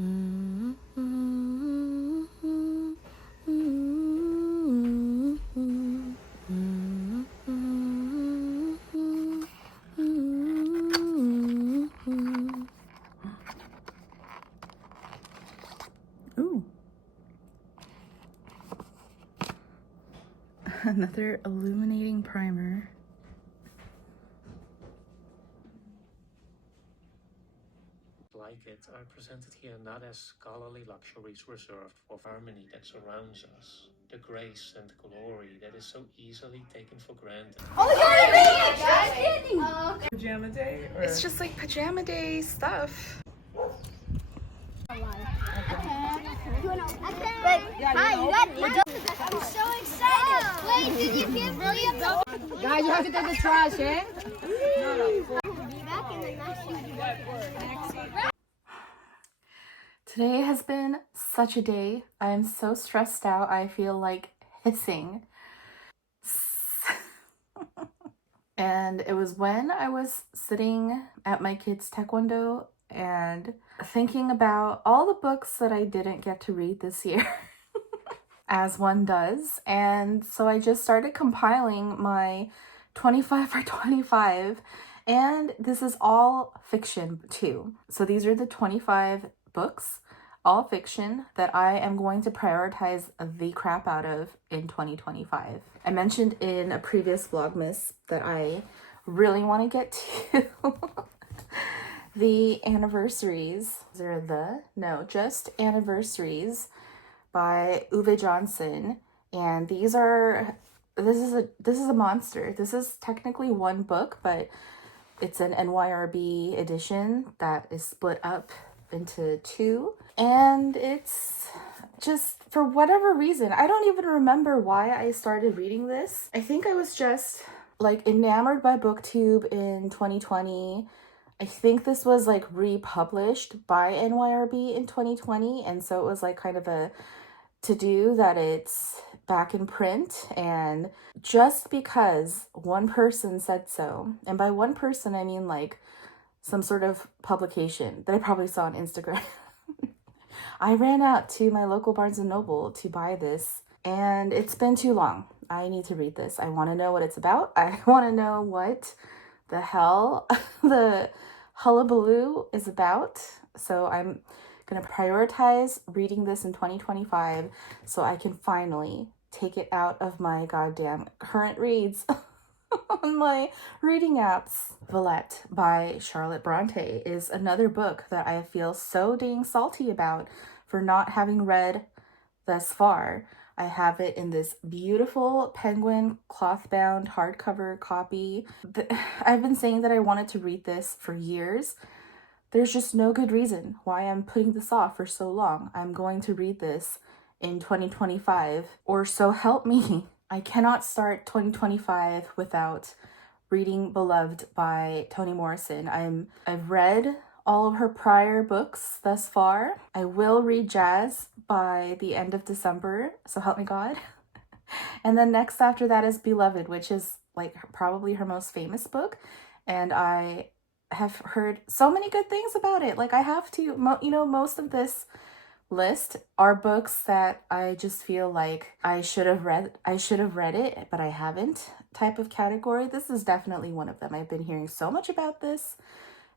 Ooh. Another illuminating primer. Like it are presented here not as scholarly luxuries reserved for harmony that surrounds us, the grace and glory that is so easily taken for granted. Pajama day? Or? It's just like pajama day stuff. I'm so excited. Wait, did you give William the... Guys, you have to take the trash, eh? Today has been such a day. I am so stressed out. I feel like hissing. And it was when I was sitting at my kids' taekwondo and thinking about all the books that I didn't get to read this year, as one does. And so I just started compiling my 25 for 25, and this is all fiction too. So these are the 25 books, all fiction, that I am going to prioritize the crap out of in 2025. I mentioned in a previous Vlogmas that I really want to get to the Anniversaries. Just Anniversaries by Uwe Johnson. And this is a monster. This is technically one book, but it's an NYRB edition that is split up into two. And it's just, for whatever reason, I don't even remember why I started reading this. I think I was just like enamored by BookTube in 2020. I think this was like republished by NYRB in 2020, and so it was like kind of a to-do that it's back in print. And just because one person said so, and by one person I mean like some sort of publication that I probably saw on Instagram, I ran out to my local Barnes & Noble to buy this, and it's been too long. I need to read this. I want to know what it's about. I want to know what the hell the hullabaloo is about. So I'm going to prioritize reading this in 2025 so I can finally take it out of my goddamn current reads on my reading apps. Villette by Charlotte Bronte is another book that I feel so dang salty about for not having read thus far. I have it in this beautiful penguin cloth-bound hardcover copy. I've been saying that I wanted to read this for years. There's just no good reason why I'm putting this off for so long. I'm going to read this in 2025, or so help me. I cannot start 2025 without reading Beloved by Toni Morrison. I've read all of her prior books thus far. I will read Jazz by the end of December, so help me God. And then next after that is Beloved, which is like probably her most famous book, and I have heard so many good things about it. Like I have to, most of this list are books that I just feel like I should have read it, but I haven't type of category. This is definitely one of them. I've been hearing so much about this.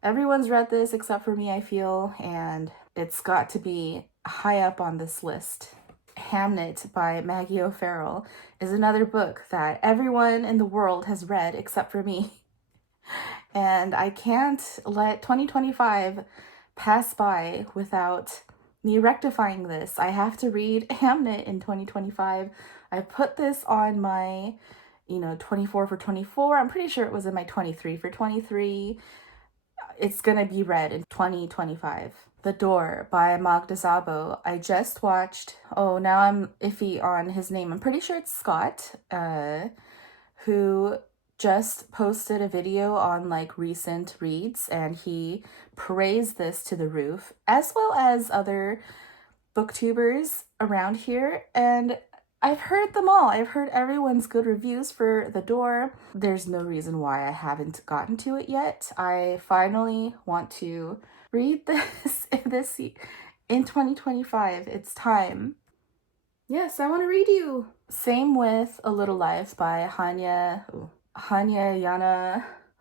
Everyone's read this except for me, I feel, and it's got to be high up on this list. Hamnet by Maggie Farrell is another book that everyone in the world has read except for me. And I can't let 2025 pass by without me rectifying this. I have to read Hamnet in 2025. I put this on my, 24 for 24. I'm pretty sure it was in my 23 for 23. It's gonna be read in 2025. The Door by Magda Szabo. I just watched, now I'm iffy on his name. I'm pretty sure it's Scott, who just posted a video on like recent reads, and he praised this to the roof, as well as other booktubers around here, and I've heard them all. I've heard everyone's good reviews for The Door. There's no reason why I haven't gotten to it yet. I finally want to read this In 2025, it's time. Yes, I want to read you. Same with A Little Life by Hanya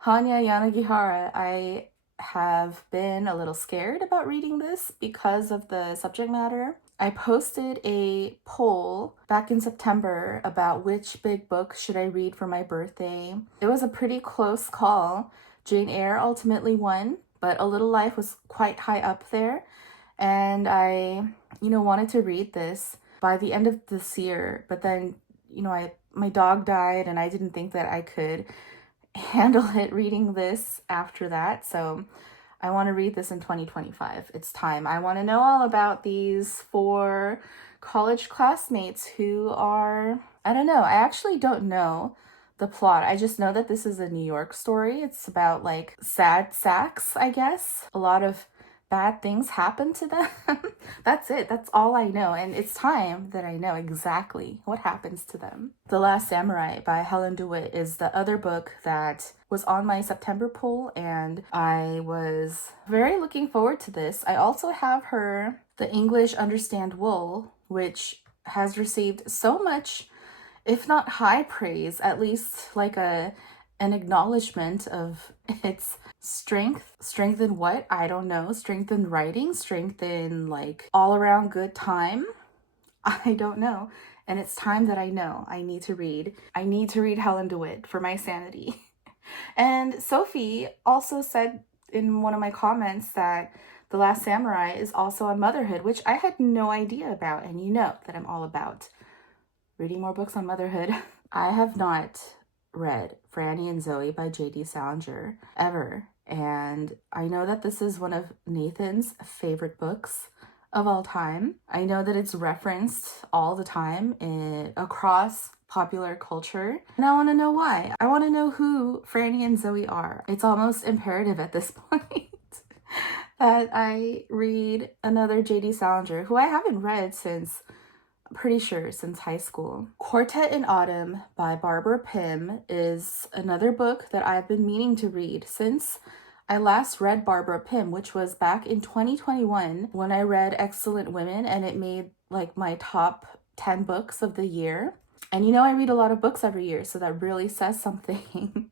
Yanagihara. I have been a little scared about reading this because of the subject matter. I posted a poll back in September about which big book should I read for my birthday. It was a pretty close call. Jane Eyre ultimately won, but A Little Life was quite high up there. And I, wanted to read this by the end of this year, but then, my dog died and I didn't think that I could handle it reading this after that. So I want to read this in 2025. It's time. I want to know all about these 4 college classmates who are, I don't know. I actually don't know the plot. I just know that this is a New York story. It's about like sad sacks, I guess. A lot of bad things happen to them. That's it. That's all I know. And it's time that I know exactly what happens to them. The Last Samurai by Helen Dewitt is the other book that was on my September poll, and I was very looking forward to this. I also have her The English Understand Wool, which has received so much, if not high praise, at least like an acknowledgement of its strength in what? I don't know. Strength in writing, strength in like all around good time. I don't know. And it's time that I know. I need to read Helen DeWitt for my sanity. And Sophie also said in one of my comments that The Last Samurai is also on motherhood, which I had no idea about. And you know that I'm all about reading more books on motherhood. I have not read Franny and Zooey by J.D. Salinger ever. And I know that this is one of Nathan's favorite books of all time. I know that it's referenced all the time across popular culture. And I want to know why. I want to know who Franny and Zooey are. It's almost imperative at this point that I read another J.D. Salinger, who I haven't read since high school. Quartet in Autumn by Barbara Pym is another book that I've been meaning to read since I last read Barbara Pym, which was back in 2021 when I read Excellent Women, and it made like my top 10 books of the year. And I read a lot of books every year, so that really says something.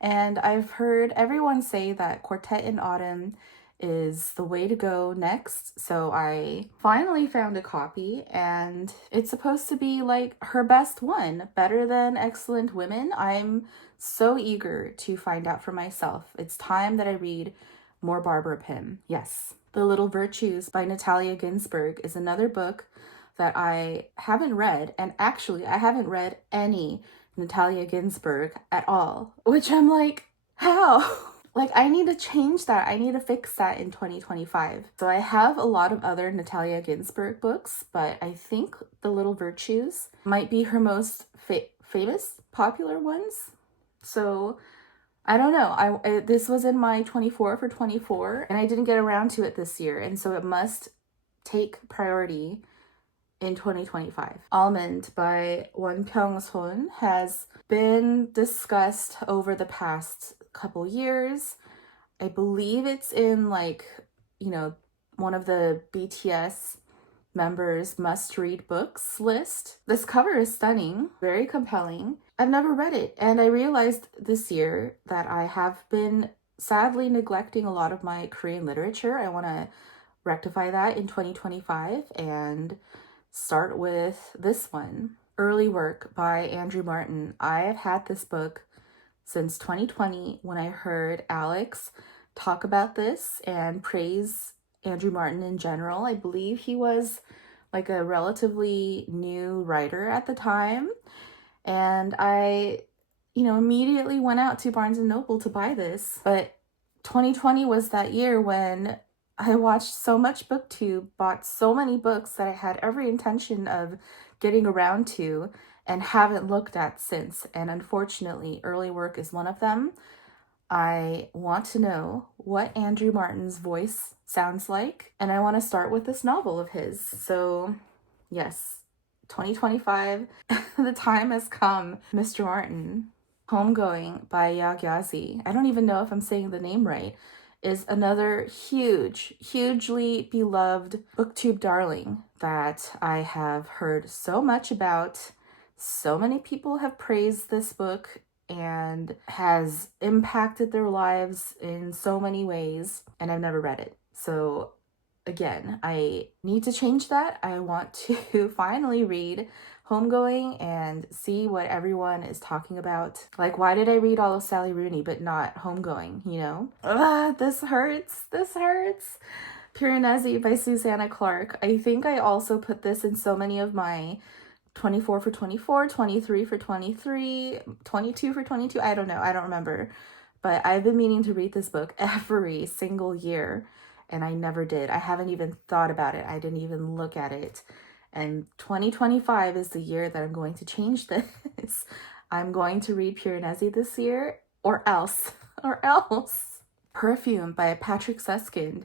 And I've heard everyone say that Quartet in Autumn is the way to go next. So I finally found a copy, and it's supposed to be like her best one, better than Excellent Women. I'm so eager to find out for myself. It's time that I read more Barbara Pym. Yes. The Little Virtues by Natalia Ginzburg is another book that I haven't read, and actually I haven't read any Natalia Ginzburg at all, which I'm like, how? Like, I need to change that. I need to fix that in 2025. So I have a lot of other Natalia Ginzburg books, but I think The Little Virtues might be her most famous, popular ones. So I don't know. This was in my 24 for 24, and I didn't get around to it this year. And so it must take priority in 2025. Almond by Wonpyung Sohn has been discussed over the past couple years. I believe it's in one of the BTS members must-read books list. This cover is stunning, very compelling. I've never read it, and I realized this year that I have been sadly neglecting a lot of my Korean literature. I want to rectify that in 2025 and start with this one, Early Work by Andrew Martin. I have had this book since 2020 when I heard Alex talk about this and praise Andrew Martin in general. I believe he was like a relatively new writer at the time. And I, immediately went out to Barnes & Noble to buy this. But 2020 was that year when I watched so much BookTube, bought so many books that I had every intention of getting around to and haven't looked at since. And unfortunately, Early Work is one of them. I want to know what Andrew Martin's voice sounds like, and I want to start with this novel of his. So, yes, 2025, the time has come, Mr. Martin. Homegoing by Yaa Gyasi. I don't even know if I'm saying the name right. is another hugely beloved booktube darling that I have heard so much about. So many people have praised this book and has impacted their lives in so many ways, and I've never read it. So again, I need to change that. I want to finally read Homegoing and see what everyone is talking about. Like, why did I read all of Sally Rooney but not Homegoing, you know? This hurts. Piranesi by Susanna Clarke. I think I also put this in so many of my 24 for 24, 23 for 23, 22 for 22. I don't know. I don't remember. But I've been meaning to read this book every single year, and I never did. I haven't even thought about it. I didn't even look at it. And 2025 is the year that I'm going to change this. I'm going to read Piranesi this year, or else. Perfume by Patrick Suskind.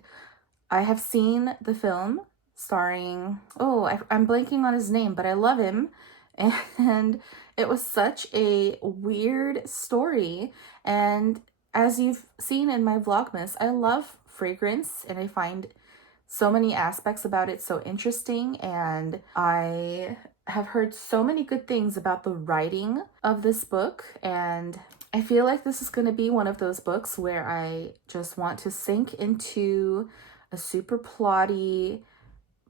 I have seen the film starring, I'm blanking on his name, but I love him. And it was such a weird story. And as you've seen in my Vlogmas, I love fragrance, and I find so many aspects about it so interesting, and I have heard so many good things about the writing of this book, and I feel like this is going to be one of those books where I just want to sink into a super plotty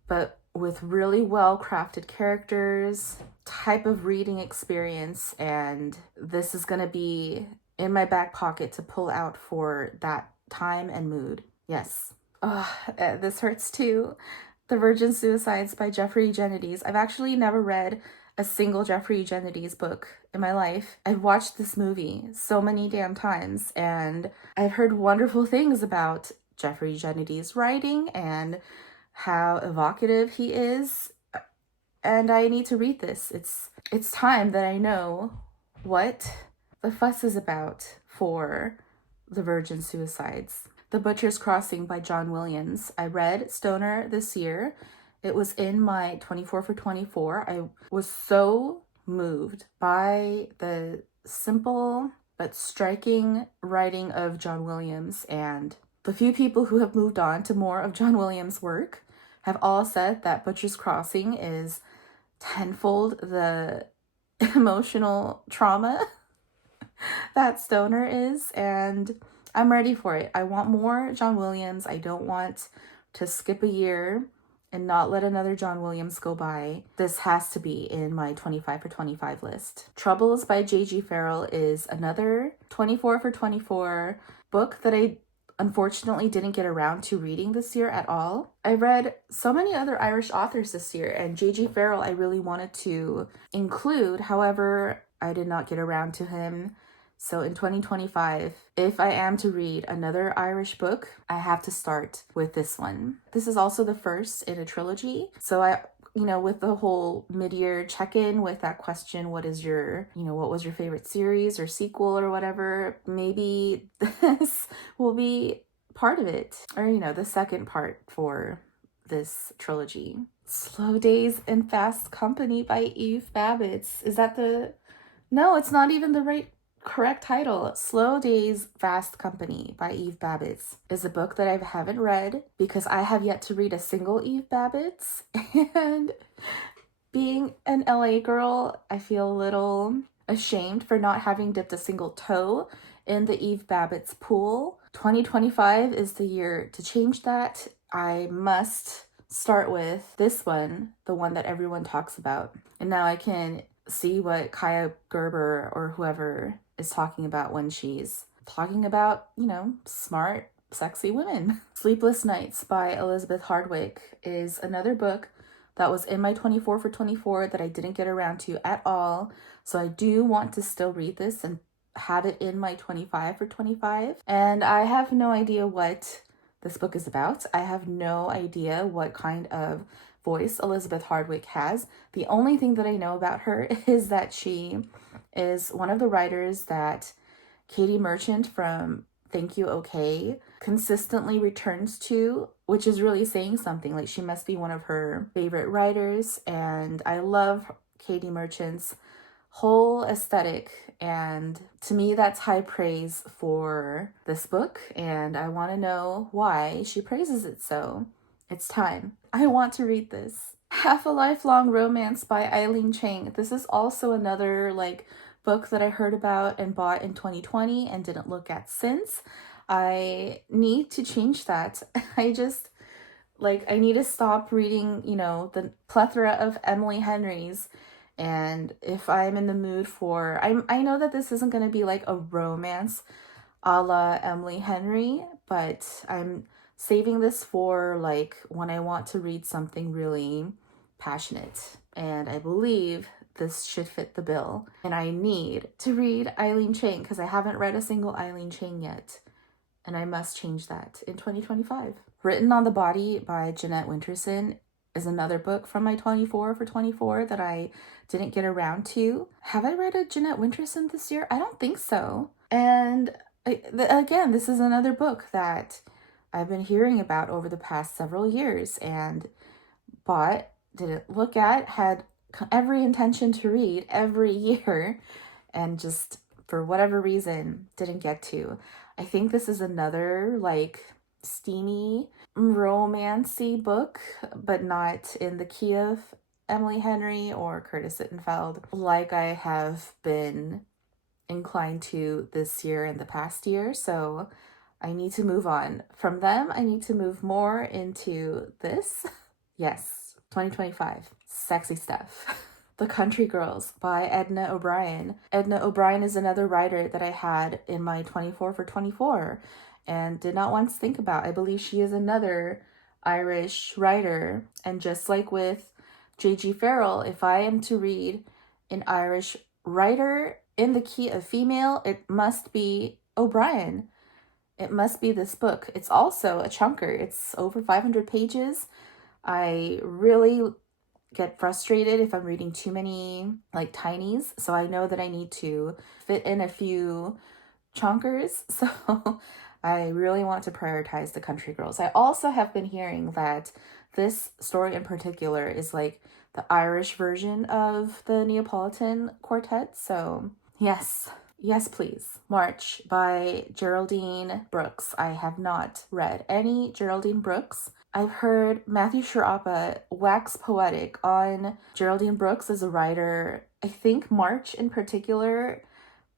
but with really well crafted characters type of reading experience, and this is going to be in my back pocket to pull out for that time and mood. Yes. This hurts too. The Virgin Suicides by Jeffrey Eugenides. I've actually never read a single Jeffrey Eugenides book in my life. I've watched this movie so many damn times, and I've heard wonderful things about Jeffrey Eugenides' writing and how evocative he is, and I need to read this. It's time that I know what the fuss is about for The Virgin Suicides. The Butcher's Crossing by John Williams. I read Stoner this year. It was in my 24 for 24. I was so moved by the simple but striking writing of John Williams, and the few people who have moved on to more of John Williams' work have all said that Butcher's Crossing is tenfold the emotional trauma that Stoner is, and I'm ready for it. I want more John Williams. I don't want to skip a year and not let another John Williams go by. This has to be in my 25 for 25 list. Troubles by J.G. Farrell is another 24 for 24 book that I unfortunately didn't get around to reading this year at all. I read so many other Irish authors this year, and J.G. Farrell I really wanted to include. However, I did not get around to him. So in 2025, if I am to read another Irish book, I have to start with this one. This is also the first in a trilogy. So with the whole mid-year check-in with that question, what was your favorite series or sequel or whatever, maybe this will be part of it. Or, the second part for this trilogy. Slow Days and Fast Company by Eve Babbitts. Is that No, it's not even the correct title. Slow Days, Fast Company by Eve Babbitts is a book that I haven't read because I have yet to read a single Eve Babbitts, and being an LA girl, I feel a little ashamed for not having dipped a single toe in the Eve Babbitts pool. 2025 is the year to change that. I must start with this one, the one that everyone talks about, and now I can see what Kaya Gerber or whoever is talking about when she's talking about, smart, sexy women. Sleepless Nights by Elizabeth Hardwick is another book that was in my 24 for 24 that I didn't get around to at all. So I do want to still read this and have it in my 25 for 25. And I have no idea what this book is about. I have no idea what kind of voice Elizabeth Hardwick has. The only thing that I know about her is that she is one of the writers that Katie Merchant from Thank You Okay consistently returns to, which is really saying something. Like, she must be one of her favorite writers, and I love Katie Merchant's whole aesthetic, and to me that's high praise for this book, and I want to know why she praises it so. It's time. I want to read this. Half a Lifelong Romance by Eileen Chang. This is also another like book that I heard about and bought in 2020 and didn't look at since. I need to change that. I need to stop reading, the plethora of Emily Henrys. And if I'm in the mood for, I know that this isn't going to be like a romance a la Emily Henry, but I'm saving this for like when I want to read something really passionate. And I believe this should fit the bill. And I need to read Eileen Chang because I haven't read a single Eileen Chang yet. And I must change that in 2025. Written on the Body by Jeanette Winterson is another book from my 24 for 24 that I didn't get around to. Have I read a Jeanette Winterson this year? I don't think so. And again, this is another book that I've been hearing about over the past several years and bought, didn't look at, had every intention to read every year, and just for whatever reason didn't get to. I think this is another like steamy romancy book, but not in the key of Emily Henry or Curtis Sittenfeld like I have been inclined to this year and the past year. So I need to move on from them. I need to move more into this. Yes, 2025. Sexy stuff. The Country Girls by Edna O'Brien. Edna O'Brien is another writer that I had in my 24 for 24 and did not once think about. I believe she is another Irish writer. And just like with J.G. Farrell, if I am to read an Irish writer in the key of female, it must be O'Brien. It must be this book. It's also a chunker. It's over 500 pages. I really get frustrated if I'm reading too many like tinies, so I know that I need to fit in a few chunkers. So I really want to prioritize The Country Girls. I also have been hearing that this story in particular is like the Irish version of the Neapolitan Quartet. So yes, please. March by Geraldine Brooks. I have not read any Geraldine Brooks. I've heard Matthew Sharapa wax poetic on Geraldine Brooks as a writer. I think March in particular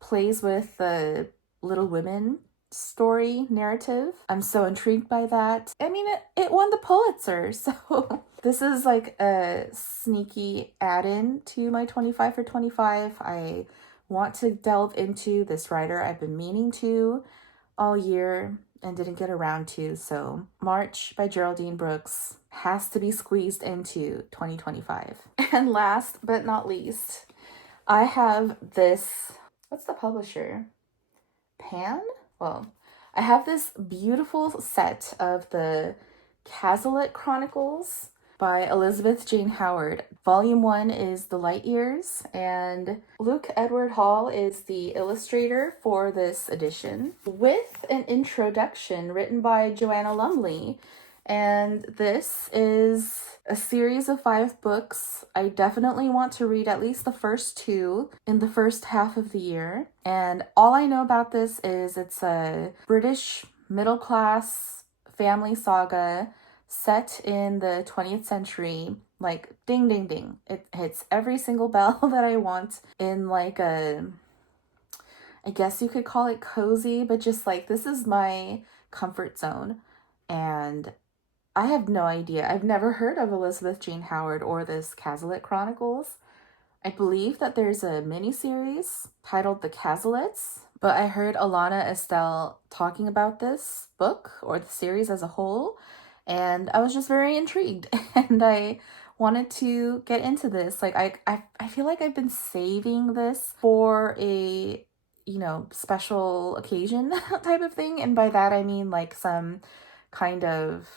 plays with the Little Women story narrative. I'm so intrigued by that. I mean, it won the Pulitzer, so this is like a sneaky add-in to my 25 for 25. I want to delve into this writer I've been meaning to all year and didn't get around to. So March by Geraldine Brooks has to be squeezed into 2025. And last but not least, I have this, what's the publisher? Pan? Well, I have this beautiful set of the Cazalet Chronicles by Elizabeth Jane Howard. Volume 1 is The Light Years, and Luke Edward Hall is the illustrator for this edition, with an introduction written by Joanna Lumley. And this is a series of 5 books. I definitely want to read at least the first 2 in the first half of the year. And all I know about this is it's a British middle-class family saga set in the 20th century, like ding, ding, ding. It hits every single bell that I want in like a, I guess you could call it cozy, but just like, this is my comfort zone. And I have no idea. I've never heard of Elizabeth Jane Howard or this Cazalet Chronicles. I believe that there's a miniseries titled The Cazalets, but I heard Alana Estelle talking about this book or the series as a whole, and I was just very intrigued, and I wanted to get into this. Like, I feel like I've been saving this for a, special occasion type of thing, and by that I mean like some kind of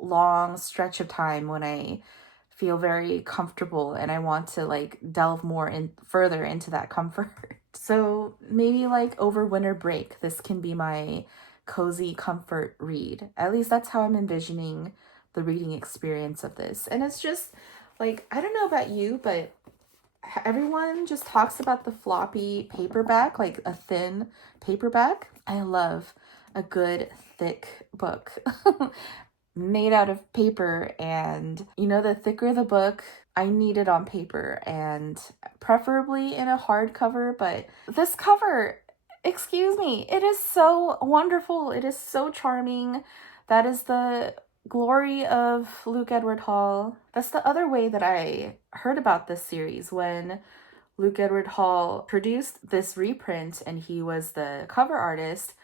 long stretch of time when I feel very comfortable and I want to like delve more further into that comfort. So maybe like over winter break, this can be my cozy comfort read. At least that's how I'm envisioning the reading experience of this. And it's just like, I don't know about you, but everyone just talks about the floppy paperback, like a thin paperback. I love a good thick book made out of paper, and the thicker the book, I need it on paper, and preferably in a hardcover. But this cover, excuse me, it is so wonderful. It is so charming. That is the glory of Luke Edward Hall. That's the other way that I heard about this series, when Luke Edward Hall produced this reprint and he was the cover artist,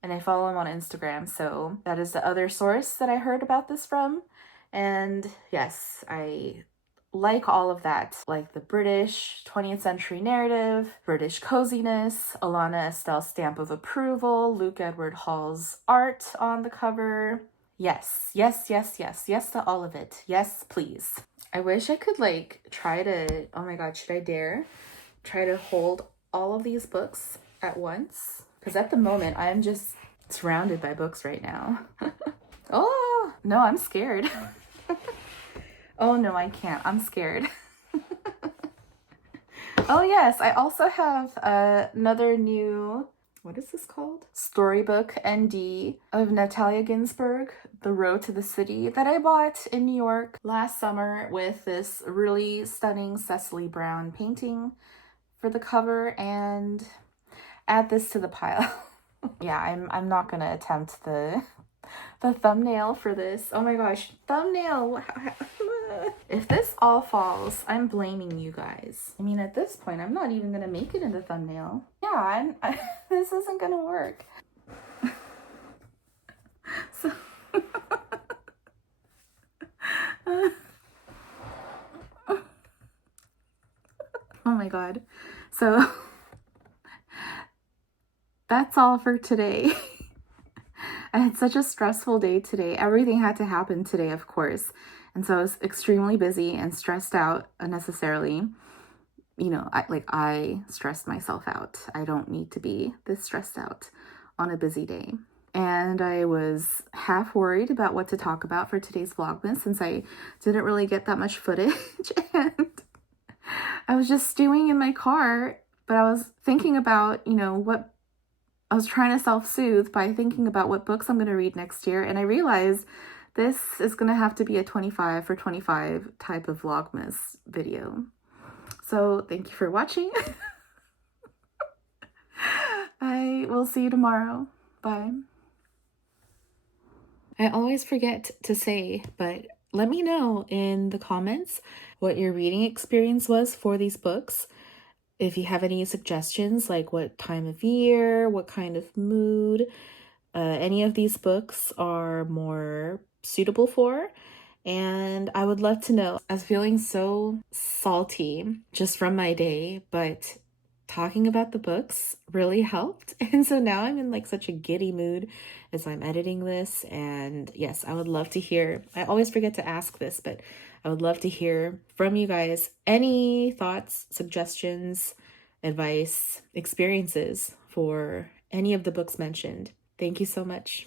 and I follow him on Instagram, so that is the other source that I heard about this from. And yes, I like all of that, like the British 20th century narrative, British coziness, Alana Estelle's stamp of approval, Luke Edward Hall's art on the cover. Yes, yes, yes, yes, yes to all of it. Yes, please. I wish I could try to, oh my god, should I dare try to hold all of these books at once? Because at the moment, I'm just surrounded by books right now. Oh, no, I'm scared. Oh no, I can't. I'm scared. Oh yes, I also have another new, what is this called? Storybook ND of Natalia Ginzburg, The Road to the City, that I bought in New York last summer with this really stunning Cecily Brown painting for the cover, and add this to the pile. Yeah, I'm not gonna attempt the thumbnail for this. Oh my gosh, thumbnail! If this all falls, I'm blaming you guys. I mean, at this point, I'm not even gonna make it in the thumbnail. Yeah, this isn't gonna work. So, oh my god. So, that's all for today. I had such a stressful day today. Everything had to happen today, of course. And so I was extremely busy and stressed out unnecessarily. I stressed myself out. I don't need to be this stressed out on a busy day. And I was half worried about what to talk about for today's Vlogmas, since I didn't really get that much footage. And I was just stewing in my car, but I was thinking about, what I was trying to self-soothe by thinking about what books I'm going to read next year. And I realized this is going to have to be a 25 for 25 type of Vlogmas video. So thank you for watching. I will see you tomorrow. Bye. I always forget to say, but let me know in the comments what your reading experience was for these books. If you have any suggestions, like what time of year, what kind of mood any of these books are more suitable for. And I would love to know. I was feeling so salty just from my day, but talking about the books really helped. And so now I'm in such a giddy mood as I'm editing this. And yes, I would love to hear. I always forget to ask this, but I would love to hear from you guys any thoughts, suggestions, advice, experiences for any of the books mentioned. Thank you so much.